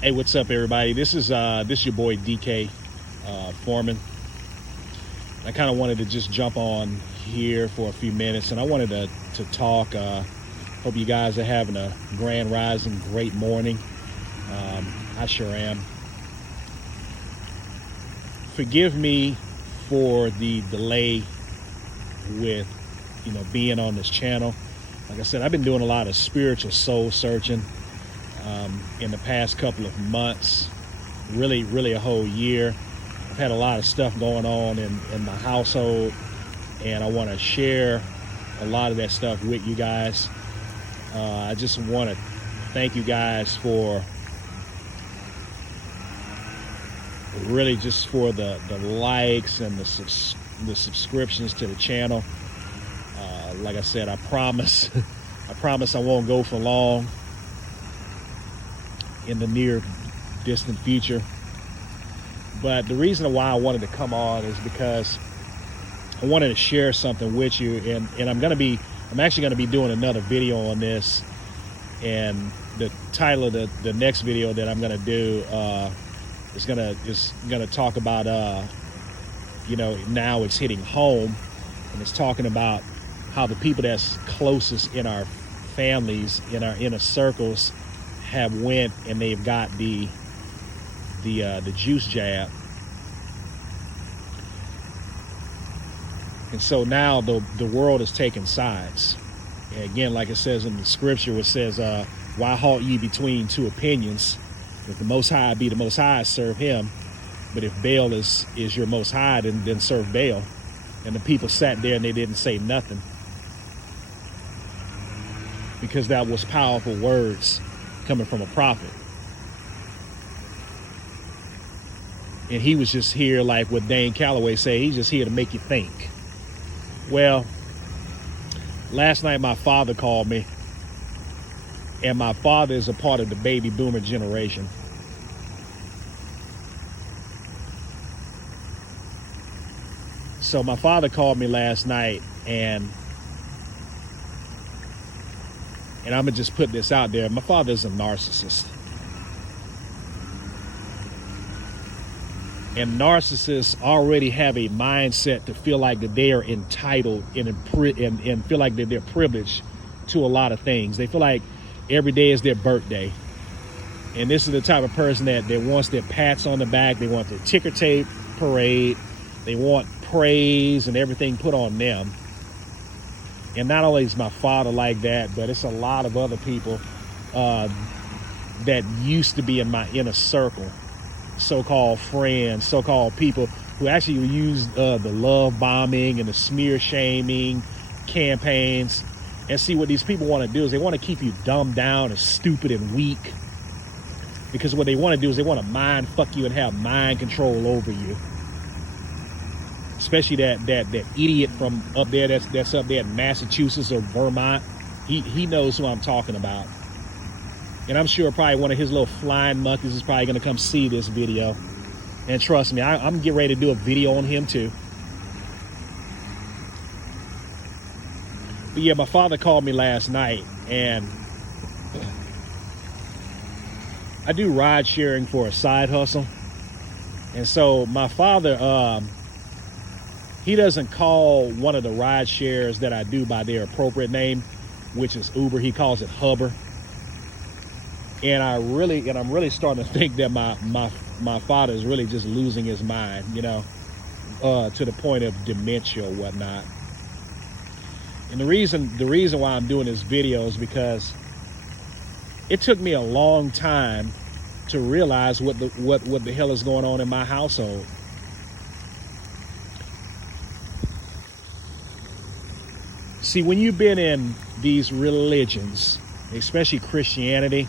Hey, what's up, everybody? This is your boy DK Foreman. I kind of wanted to just jump on here for a few minutes, and I wanted to talk. Hope you guys are having a grand rising, great morning. I sure am. Forgive me for the delay with being on this channel. Like I said, I've been doing a lot of spiritual soul searching in the past couple of months, really a whole year. I've had a lot of stuff going on in my household, and I want to share a lot of that stuff with you guys. I just want to thank you guys for really just for the likes and the subscriptions to the channel. Like I said, I promise I won't go for long in the near distant future. But the reason why I wanted to come on is because I wanted to share something with you, and I'm actually going to be doing another video on this, and the title of the next video that I'm going to do is going to talk about now it's hitting home, and it's talking about how the people that's closest in our families, in our inner circles, have went and they've got the juice jab. And so now the world is taking sides. And again, like it says in the scripture, it says, why halt ye between two opinions? If the Most High be the Most High, serve him. But if Baal is your Most High, then serve Baal. And the people sat there and they didn't say nothing, because that was powerful words coming from a prophet. And he was just here, like what Dane Calloway say, he's just here to make you think. Well, last night my father called me, and my father is a part of the baby boomer generation. So my father called me last night, and I'm gonna just put this out there. My father is a narcissist. And narcissists already have a mindset to feel like that they are entitled and feel like that they're privileged to a lot of things. They feel like every day is their birthday. And this is the type of person that wants their pats on the back. They want their ticker tape parade. They want praise and everything put on them. And not only is my father like that, but it's a lot of other people that used to be in my inner circle, so-called friends, so-called people who actually use the love bombing and the smear shaming campaigns. And see, what these people want to do is they want to keep you dumbed down and stupid and weak, because what they want to do is they want to mind fuck you and have mind control over you. Especially that idiot from up there that's up there in Massachusetts or Vermont. He knows who I'm talking about. And I'm sure probably one of his little flying monkeys is probably going to come see this video. And trust me, I'm getting ready to do a video on him too. But yeah, my father called me last night, and I do ride sharing for a side hustle. And so my father, he doesn't call one of the ride shares that I do by their appropriate name, which is Uber. He calls it Hubber. And I'm really starting to think that my father is really just losing his mind, to the point of dementia or whatnot. And the reason why I'm doing this video is because it took me a long time to realize what the hell is going on in my household. See, when you've been in these religions, especially Christianity,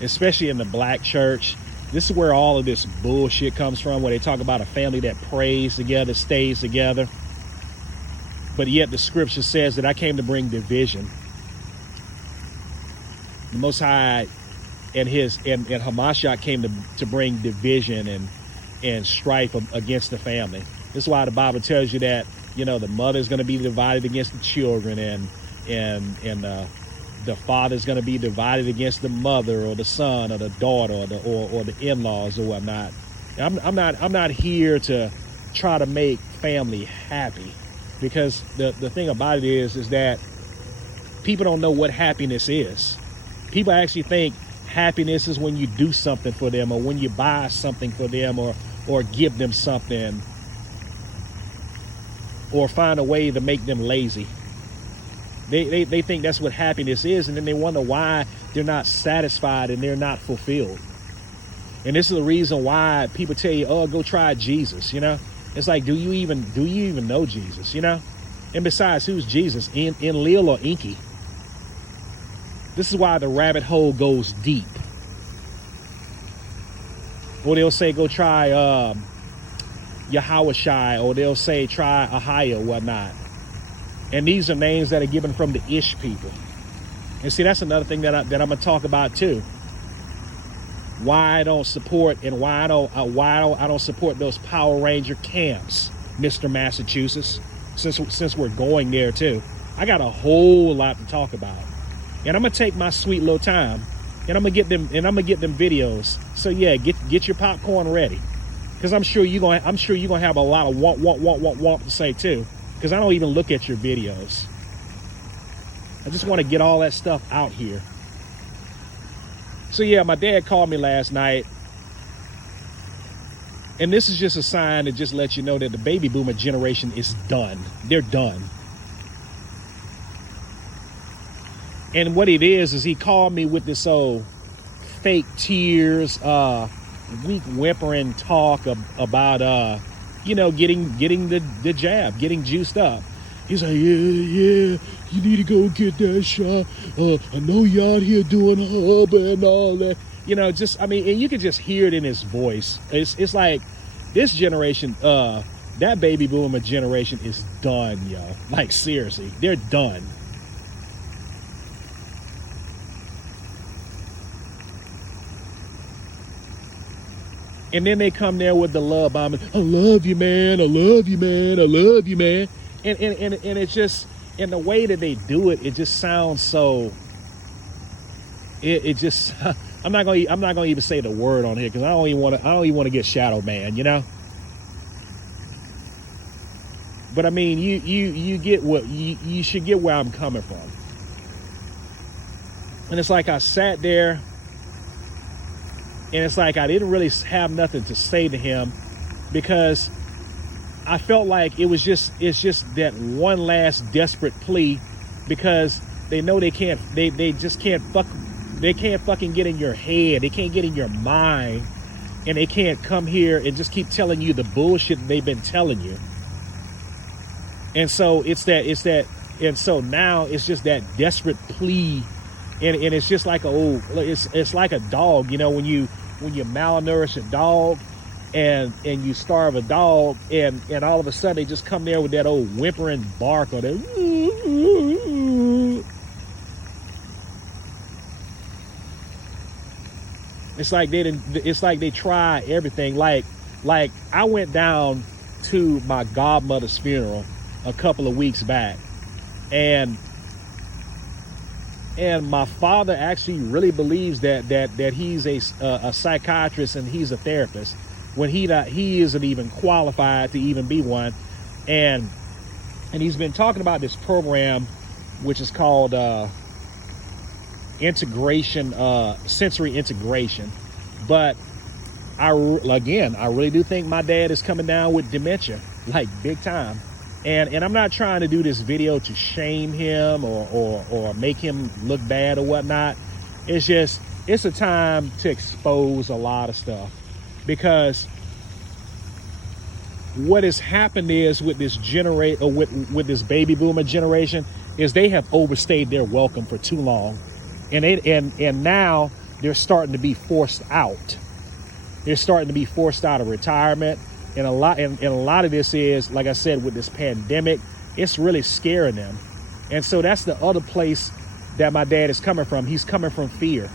especially in the black church, this is where all of this bullshit comes from, where they talk about a family that prays together, stays together. But yet the scripture says that I came to bring division. The Most High and Hamashiach came to bring division and strife against the family. This is why the Bible tells you that, the mother is going to be divided against the children, and the father's going to be divided against the mother or the son or the daughter or the in-laws or whatnot. I'm not here to try to make family happy, because the thing about it is that people don't know what happiness is. People actually think happiness is when you do something for them, or when you buy something for them, or give them something, or find a way to make them lazy. They think that's what happiness is, and then they wonder why they're not satisfied and they're not fulfilled. And this is the reason why people tell you, oh, go try Jesus, you know? It's like, do you even know Jesus, you know? And besides, who's Jesus? Enlil or Inky? This is why the rabbit hole goes deep. Or they'll say, go try Yahawashai, or they'll say, try Ahia, whatnot. And these are names that are given from the Ish people. And see, that's another thing that I'm going to talk about too. Why I don't support, and why I don't support those Power Ranger camps, Mr. Massachusetts, since we're going there too. I got a whole lot to talk about. And I'm gonna take my sweet little time, and I'm gonna get them videos. So yeah, get your popcorn ready, because I'm sure you're gonna have a lot of want to say too, because I don't even look at your videos. I just want to get all that stuff out here. So yeah, my dad called me last night, and this is just a sign to just let you know that the baby boomer generation is done. They're done. And what it is he called me with this old fake tears, weak whimpering talk about getting the jab, getting juiced up. He's like, yeah, you need to go get that shot. I know you out here doing hub and all that. You know, and you can just hear it in his voice. It's like this generation, that baby boomer generation is done, yo. Like, seriously, they're done. And then they come there with the love bomb. I love you, man. I love you, man. I love you, man. And it's just, in the way that they do it, it just sounds so. It just. I'm not gonna even say the word on here, because I don't even want to get shadow banned, you know. But I mean, you get what you should get where I'm coming from. And it's like I sat there. And it's like I didn't really have nothing to say to him, because I felt like it's just that one last desperate plea, because they know they just can't fucking get in your head. They can't get in your mind, and they can't come here and just keep telling you the bullshit they've been telling you. And so and so now it's just that desperate plea, and it's just like it's like a dog, you know, when you malnourish a dog and you starve a dog, and all of a sudden they just come there with that old whimpering bark, or that it's like they try everything. Like I went down to my godmother's funeral a couple of weeks back, and my father actually really believes that he's a psychiatrist and he's a therapist, when he isn't even qualified to even be one. And he's been talking about this program, which is called integration, sensory integration. But I really do think my dad is coming down with dementia, like big time. And I'm not trying to do this video to shame him or make him look bad or whatnot. It's just, it's a time to expose a lot of stuff, because what has happened is with this with this baby boomer generation is they have overstayed their welcome for too long, and now they're starting to be forced out. They're starting to be forced out of retirement. And a lot of this is, like I said, with this pandemic, it's really scaring them. And so that's the other place that my dad is coming from. He's coming from fear.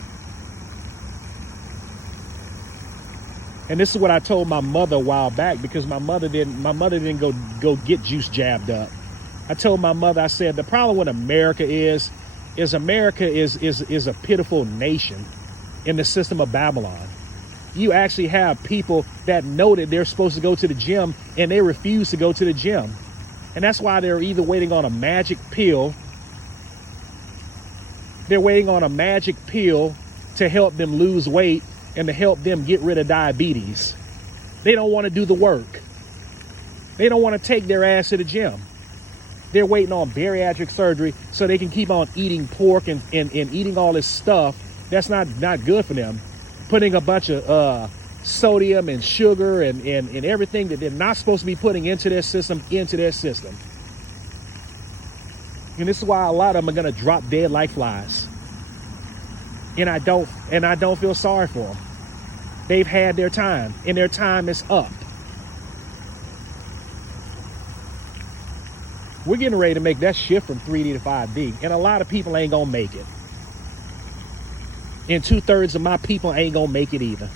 And this is what I told my mother a while back, because my mother didn't go get juice jabbed up. I told my mother, I said, the problem with America is is America is a pitiful nation in the system of Babylon. You actually have people that know that they're supposed to go to the gym and they refuse to go to the gym. And that's why they're either waiting on a magic pill. They're waiting on a magic pill to help them lose weight and to help them get rid of diabetes. They don't want to do the work. They don't want to take their ass to the gym. They're waiting on bariatric surgery so they can keep on eating pork and eating all this stuff that's not good for them. Putting a bunch of sodium and sugar and everything that they're not supposed to be putting into their system. And this is why a lot of them are going to drop dead like flies. And I don't feel sorry for them. They've had their time, and their time is up. We're getting ready to make that shift from 3D to 5D, and a lot of people ain't gonna make it. And 2/3 of my people ain't gonna make it either.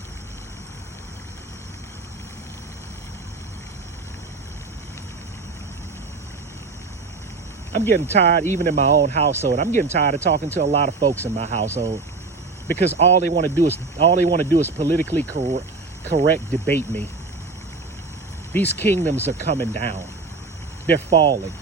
I'm getting tired, even in my own household. I'm getting tired of talking to a lot of folks in my household because all they want to do is politically correct debate me. These kingdoms are coming down. They're falling.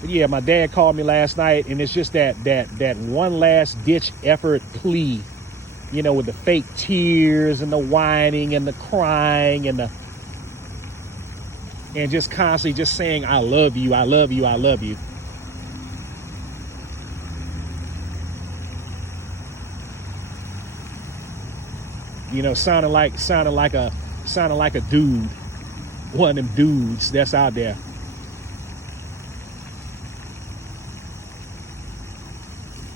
But yeah, my dad called me last night, and it's just that one last ditch effort plea, you know, with the fake tears and the whining and the crying and just constantly just saying, I love you, I love you, I love you. You know, sounding like a dude, one of them dudes that's out there.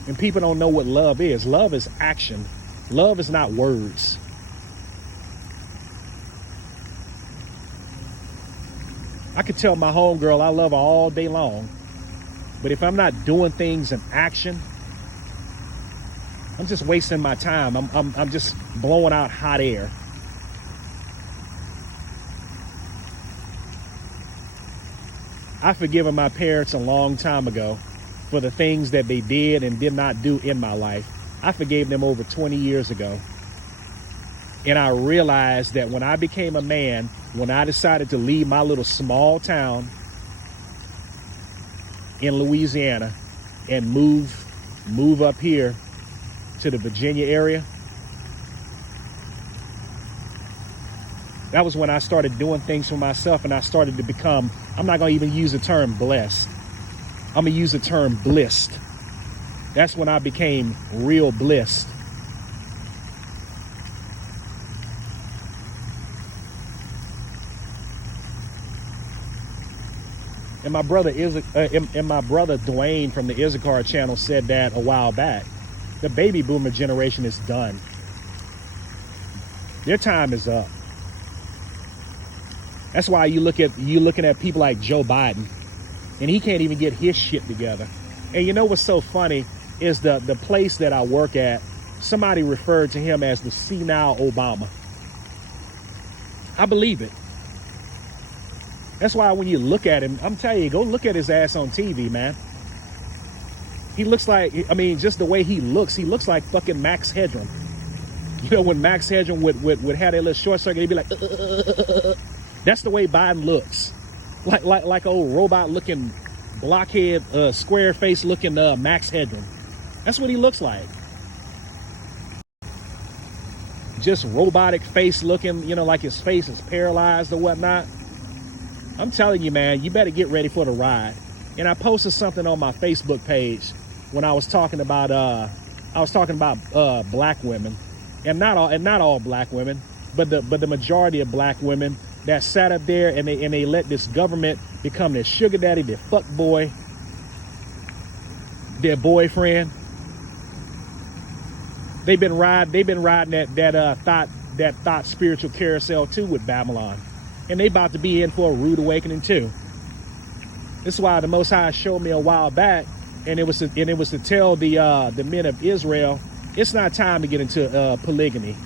And people don't know what love is. Love is action. Love is not words. I could tell my homegirl I love her all day long, but if I'm not doing things in action, I'm just wasting my time. I'm just blowing out hot air. I've forgiven my parents a long time ago for the things that they did and did not do in my life. I forgave them over 20 years ago. And I realized that when I became a man, when I decided to leave my little small town in Louisiana and move up here to the Virginia area, that was when I started doing things for myself, and I started to become, I'm not going to even use the term blessed. I'm going to use the term blissed. That's when I became real blissed. And my brother Dwayne from the Issachar channel said that a while back. The baby boomer generation is done. Their time is up. That's why you're looking at people like Joe Biden, and he can't even get his shit together. And you know what's so funny is the place that I work at, somebody referred to him as the senile Obama. I believe it. That's why when you look at him, I'm telling you, go look at his ass on TV, man. He looks like, I mean, just the way he looks like fucking Max Headroom. You know, when Max Headroom would have that little short circuit, he'd be like, That's the way Biden looks. Like old robot looking, blockhead, square face looking Max Headroom. That's what he looks like. Just robotic face looking, you know, like his face is paralyzed or whatnot. I'm telling you, man, you better get ready for the ride. And I posted something on my Facebook page when I was talking about black women, and not all black women, but the majority of black women that sat up there and they let this government become their sugar daddy, their fuck boy, their boyfriend. They've been riding that thought spiritual carousel too with Babylon, and they about to be in for a rude awakening too. This is why the Most High showed me a while back, and it was to tell the men of Israel, it's not time to get into polygamy.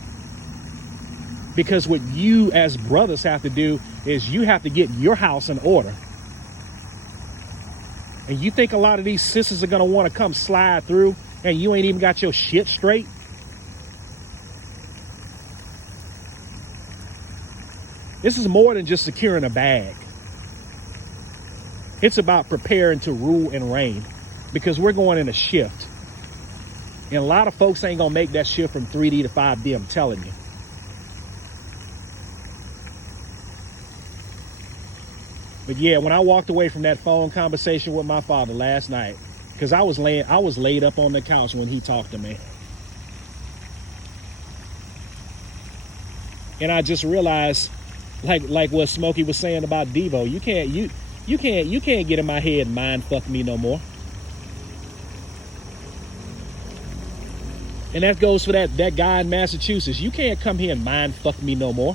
Because what you as brothers have to do is you have to get your house in order. And you think a lot of these sisters are going to want to come slide through and you ain't even got your shit straight? This is more than just securing a bag. It's about preparing to rule and reign, because we're going in a shift. And a lot of folks ain't going to make that shift from 3D to 5D, I'm telling you. But yeah, when I walked away from that phone conversation with my father last night, because I was laid up on the couch when he talked to me. And I just realized, like what Smokey was saying about Devo, you can't get in my head and mind fuck me no more. And that goes for that guy in Massachusetts. You can't come here and mind fuck me no more.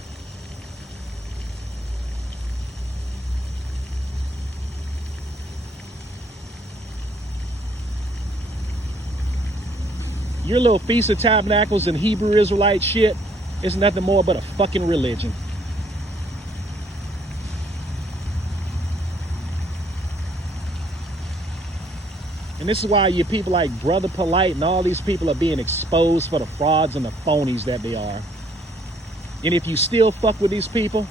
Your little Feast of Tabernacles and Hebrew Israelite shit is nothing more but a fucking religion. And this is why you people like Brother Polite and all these people are being exposed for the frauds and the phonies that they are. And if you still fuck with these people,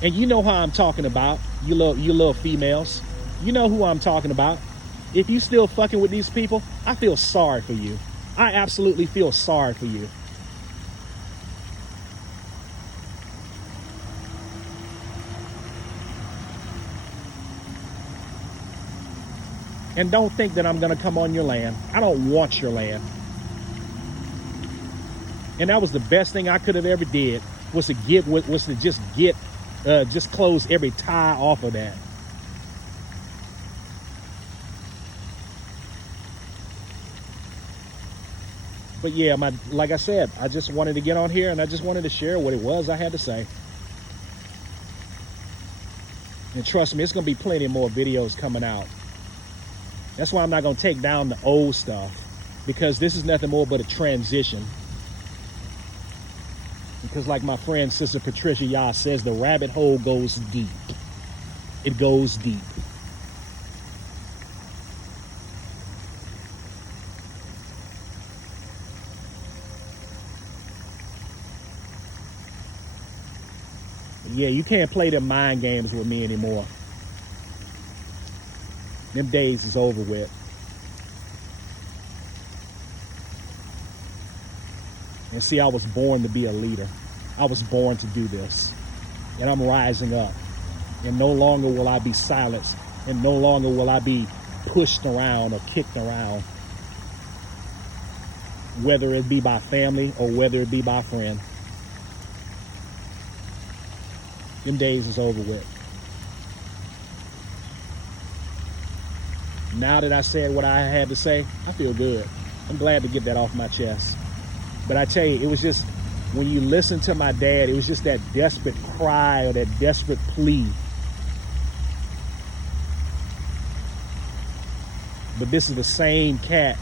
and you know how I'm talking about, you little females, you know who I'm talking about. If you still fucking with these people, I feel sorry for you. I absolutely feel sorry for you. And don't think that I'm going to come on your land. I don't want your land. And that was the best thing I could have ever did, was to just close every tie off of that. But yeah, like I said, I just wanted to get on here and I just wanted to share what it was I had to say. And trust me, it's going to be plenty more videos coming out. That's why I'm not going to take down the old stuff, because this is nothing more but a transition. Because like my friend, Sister Patricia Yah says, the rabbit hole goes deep. It goes deep. Yeah, you can't play them mind games with me anymore. Them days is over with. And see, I was born to be a leader. I was born to do this. And I'm rising up. And no longer will I be silenced. And no longer will I be pushed around or kicked around. Whether it be by family or whether it be by friend. Them days is over with. Now that I said what I had to say, I feel good. I'm glad to get that off my chest. But I tell you, it was just, when you listen to my dad, it was just that desperate cry or that desperate plea. But this is the same cat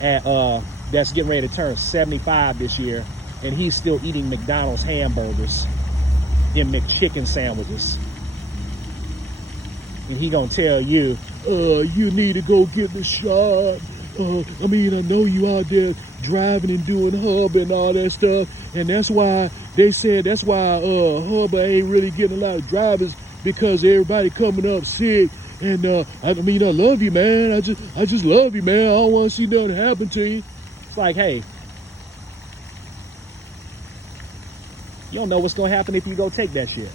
that's getting ready to turn 75 this year, and he's still eating McDonald's hamburgers and McChicken sandwiches. And he gonna tell you, you need to go get the shot. I know you out there driving and doing hub and all that stuff. And that's why they said, that's why hub ain't really getting a lot of drivers, because everybody coming up sick. And I love you, man. I just love you, man. I don't want to see nothing happen to you. It's like, hey, you don't know what's gonna happen if you go take that shit.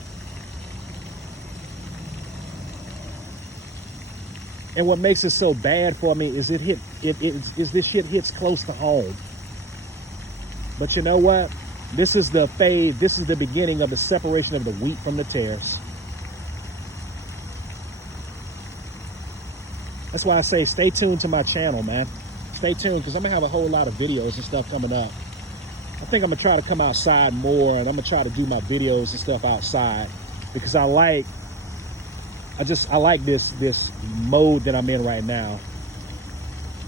And what makes it so bad for me is this shit hits close to home. But you know what? This is the phase. This is the beginning of the separation of the wheat from the tares. That's why I say stay tuned to my channel, man. Stay tuned, because I'm gonna have a whole lot of videos and stuff coming up. I think I'm gonna try to come outside more, and I'm gonna try to do my videos and stuff outside, because I like this mode that I'm in right now.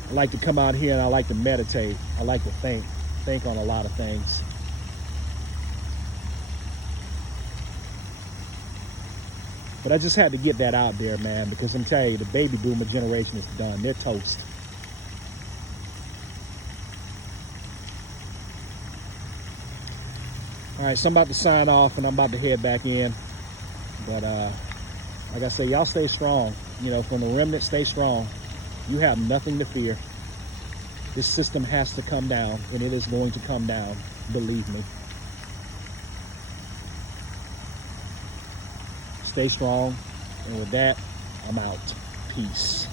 I like to come out here and I like to meditate. I like to think on a lot of things. But I just had to get that out there, man, because I'm telling you, the baby boomer generation is done. They're toast. All right, so I'm about to sign off and I'm about to head back in. But like I say, y'all stay strong. You know, from the remnant, stay strong. You have nothing to fear. This system has to come down, and it is going to come down. Believe me. Stay strong. And with that, I'm out. Peace.